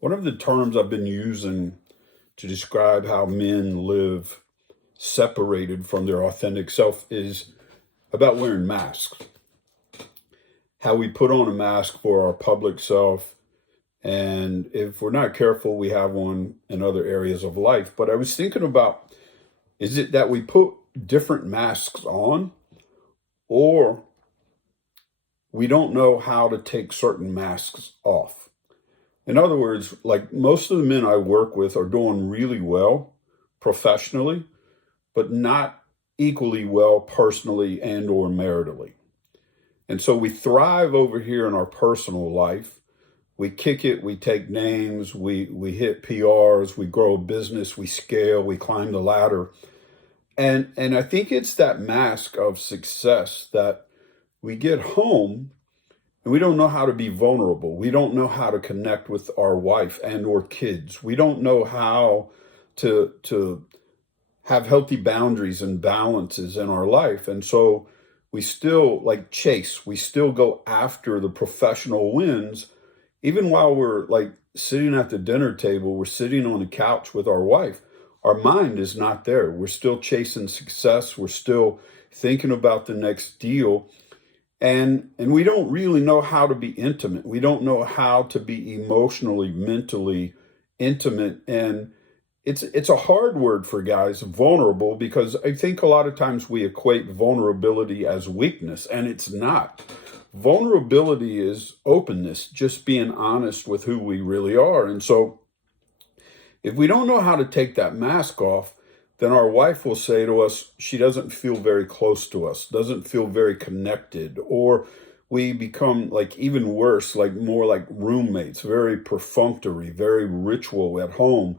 One of the terms I've been using to describe how men live separated from their authentic self is about wearing masks. How we put on a mask for our public self, and if we're not careful, we have one in other areas of life. But I was thinking about, is it that we put different masks on, or we don't know how to take certain masks off? In other words, like most of the men I work with are doing really well professionally, but not equally well personally and or maritally. And so we thrive over here in our personal life. We kick it, we take names, we hit PRs, we grow a business, we scale, we climb the ladder. And I think it's that mask of success that we get home and we don't know how to be vulnerable. We don't know how to connect with our wife and or kids. We don't know how to have healthy boundaries and balances in our life. And so we still like chase, we still go after the professional wins, even while we're like sitting at the dinner table, we're sitting on the couch with our wife. Our mind is not there. We're still chasing success. We're still thinking about the next deal. And we don't really know how to be intimate. We don't know how to be emotionally, mentally intimate. And it's a hard word for guys, vulnerable, because I think a lot of times we equate vulnerability as weakness, and it's not. Vulnerability is openness, just being honest with who we really are. And so if we don't know how to take that mask off, then our wife will say to us, she doesn't feel very close to us, doesn't feel very connected, or we become like even worse, like more like roommates, very perfunctory, very ritual at home.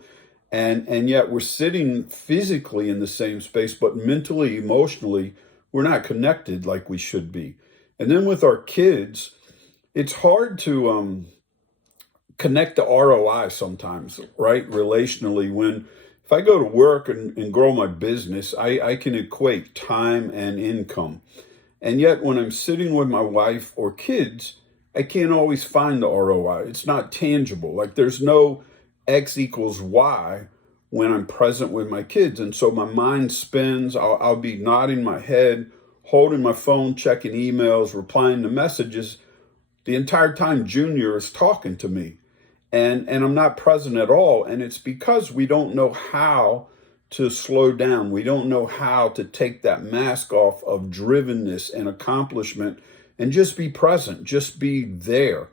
And yet we're sitting physically in the same space, but mentally, emotionally, we're not connected like we should be. And then with our kids, it's hard to connect the ROI sometimes, right? Relationally, when if I go to work and grow my business, I can equate time and income. And yet when I'm sitting with my wife or kids, I can't always find the ROI. It's not tangible. Like there's no X equals Y when I'm present with my kids. And so my mind spins, I'll be nodding my head, holding my phone, checking emails, replying to messages the entire time Junior is talking to me. And I'm not present at all. And it's because we don't know how to slow down. We don't know how to take that mask off of drivenness and accomplishment and just be present, just be there.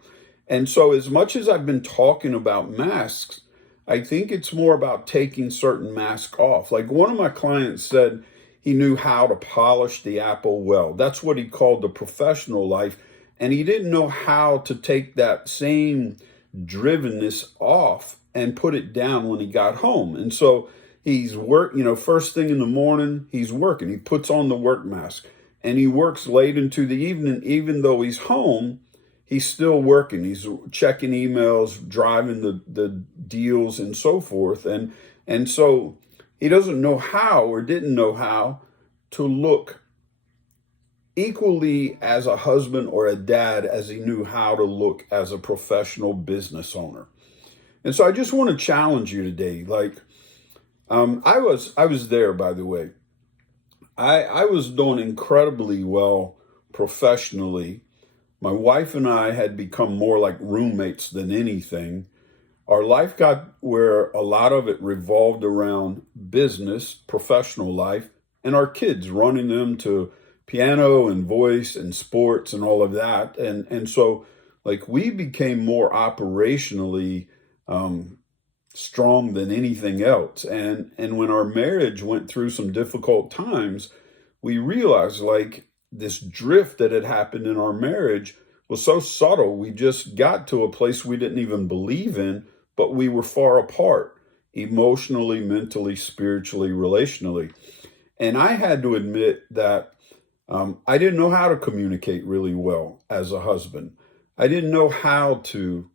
And so as much as I've been talking about masks, I think it's more about taking certain masks off. Like one of my clients said he knew how to polish the apple well. That's what he called the professional life. And he didn't know how to take that same drivenness off and put it down when he got home. And so he's first thing in the morning, he's working. He puts on the work mask and he works late into the evening. Even though he's home, he's still working. He's checking emails, driving the deals and so forth. And so he doesn't know how or didn't know how to look equally as a husband or a dad as he knew how to look as a professional business owner. And so I just want to challenge you today. Like, I was there, by the way. I was doing incredibly well professionally. My wife and I had become more like roommates than anything. Our life got where a lot of it revolved around business, professional life, and our kids, running them to piano and voice and sports and all of that. And so like we became more operationally strong than anything else. And when our marriage went through some difficult times, we realized like this drift that had happened in our marriage was so subtle. We just got to a place we didn't even believe in, but we were far apart emotionally, mentally, spiritually, relationally. And I had to admit that I didn't know how to communicate really well as a husband. I didn't know how to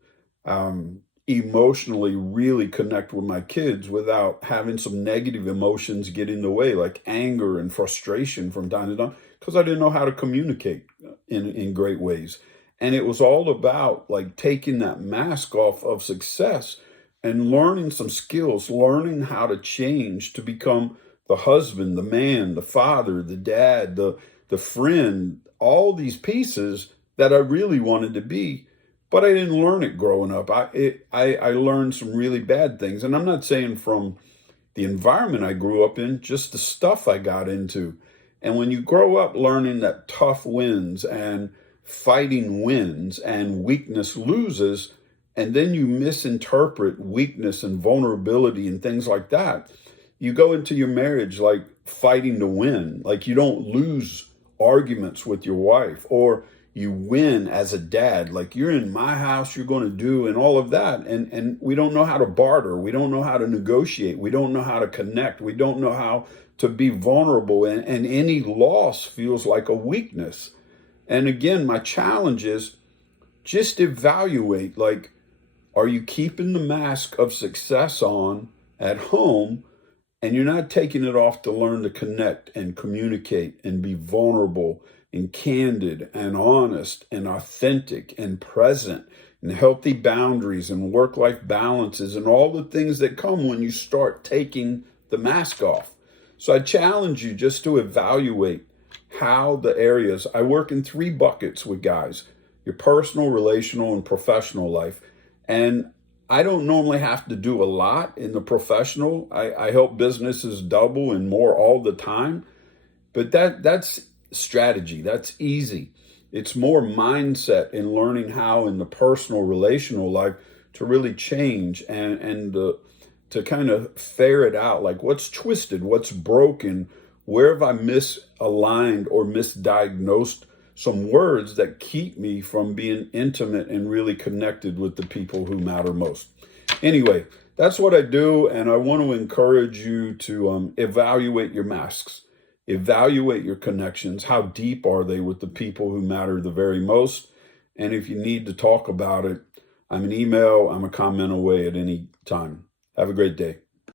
emotionally really connect with my kids without having some negative emotions get in the way, like anger and frustration from time to time, because I didn't know how to communicate in great ways. And it was all about like taking that mask off of success and learning some skills, learning how to change to become the husband, the man, the father, the dad, the friend, all these pieces that I really wanted to be. But I didn't learn it growing up. I learned some really bad things. And I'm not saying from the environment I grew up in, just the stuff I got into. And when you grow up learning that tough wins and fighting wins and weakness loses, and then you misinterpret weakness and vulnerability and things like that, you go into your marriage like fighting to win. Like you don't lose arguments with your wife, or you win as a dad. Like you're in my house, you're going to do, and all of that. And we don't know how to barter. We don't know how to negotiate. We don't know how to connect. We don't know how to be vulnerable. And any loss feels like a weakness. And again, my challenge is just evaluate, like, are you keeping the mask of success on at home, and you're not taking it off to learn to connect and communicate and be vulnerable and candid and honest and authentic and present and healthy boundaries and work-life balances and all the things that come when you start taking the mask off. So I challenge you just to evaluate how the areas, I work in 3 buckets with guys: your personal, relational, and professional life. And I don't normally have to do a lot in the professional. I help businesses double and more all the time. But that's strategy. That's easy. It's more mindset in learning how in the personal relational life to really change and to kind of ferret out like what's twisted, what's broken, where have I misaligned or misdiagnosed some words that keep me from being intimate and really connected with the people who matter most. Anyway, that's what I do, and I want to encourage you to evaluate your masks, evaluate your connections. How deep are they with the people who matter the very most? And if you need to talk about it, I'm an email, I'm a comment away at any time. Have a great day.